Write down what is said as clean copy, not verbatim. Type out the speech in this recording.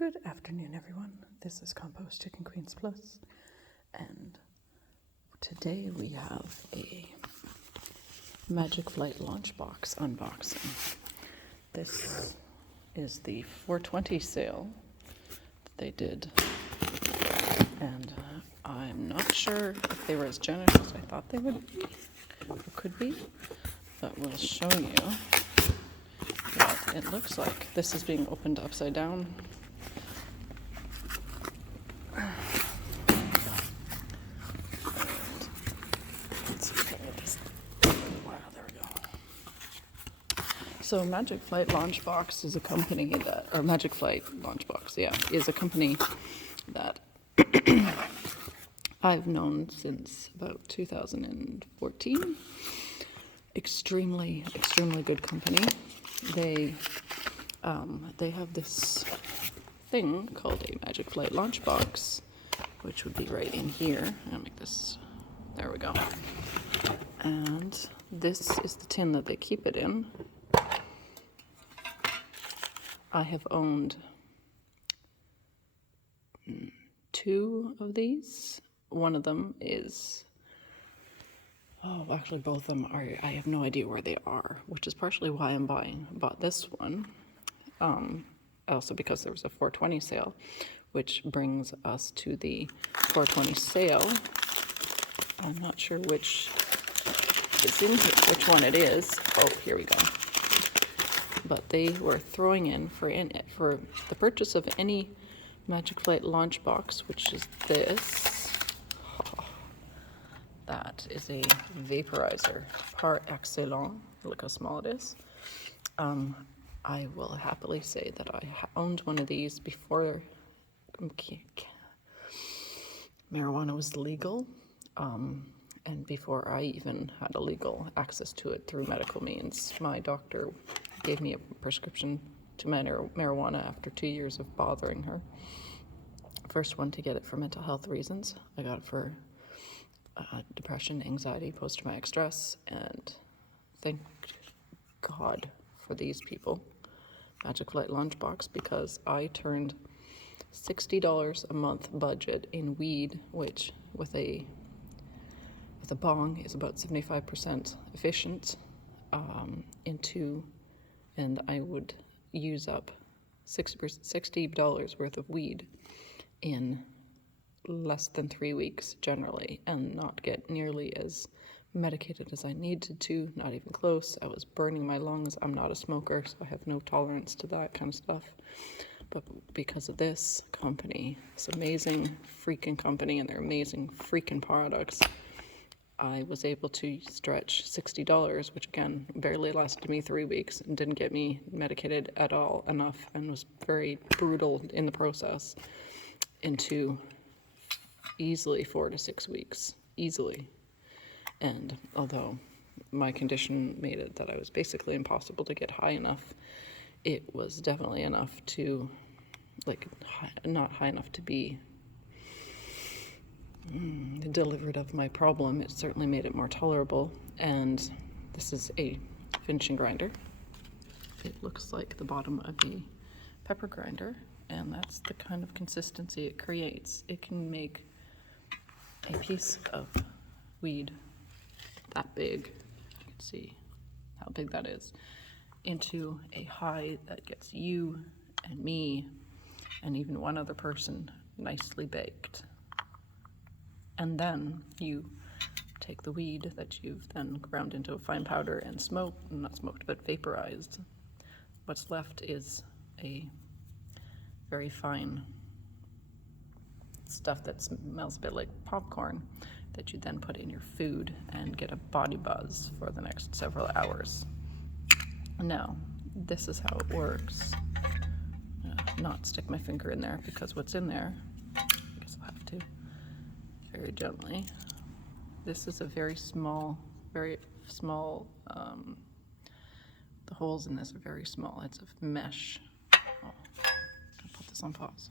Good afternoon, everyone. This is Compost Chicken Queens Plus, and today we have a Magic Flight launch box unboxing. This is the 420 sale that they did, and I'm not sure if they were as generous as I thought they would be, or could be, but we'll show you what it looks like. This is being opened upside down. So Magic Flight Launchbox is a company that, or Magic Flight Launchbox, is a company that I've known since about 2014. Extremely good company. They have this thing called a Magic Flight Launchbox, which would be right in here. I'll make this, there we go. And this is the tin that they keep it in. I have owned 2 of these. One of them is, actually both of them are, I have no idea where they are, which is partially why I bought this one. Also because there was a 420 sale, which brings us to the 420 sale. I'm not sure which is in here, which one it is. Oh, here we go. But they were throwing in for the purchase of any Magic Flight launch box, which is this. That is a vaporizer par excellence. Look how small it is. I will happily say that I owned one of these before marijuana was legal, and before I even had a legal access to it through medical means. My doctor gave me a prescription to marijuana after 2 years of bothering her. First one to get it for mental health reasons. I got it for depression, anxiety, post-traumatic stress, and thank God for these people, Magic Flight Launchbox, because I turned $60 a month budget in weed, which with a bong is about 75% efficient, into, and I would use up $60 worth of weed in less than 3 weeks generally, and not get nearly as medicated as I needed to, not even close. I was burning my lungs. I'm not a smoker, so I have no tolerance to that kind of stuff. But because of this company, this amazing freaking company and their amazing freaking products, I was able to stretch $60, which again barely lasted me 3 weeks and didn't get me medicated at all enough, and was very brutal in the process, into easily 4 to 6 weeks, easily. And although my condition made it that I was basically impossible to get high enough, it was definitely enough to, not high enough to be delivered of my problem. It certainly made it more tolerable. And this is a finishing grinder. It looks like the bottom of a pepper grinder, and that's the kind of consistency it creates. It can make a piece of weed that big, you can see how big that is, into a high that gets you and me and even one other person nicely baked. And then you take the weed that you've then ground into a fine powder and smoked, not smoked, but vaporized. What's left is a very fine stuff that smells a bit like popcorn that you then put in your food and get a body buzz for the next several hours. Now, this is how it works. Not stick my finger in there, because what's in there, I guess I'll have to, very gently. This is a very small, the holes in this are very small. It's a mesh. I'll put this on pause.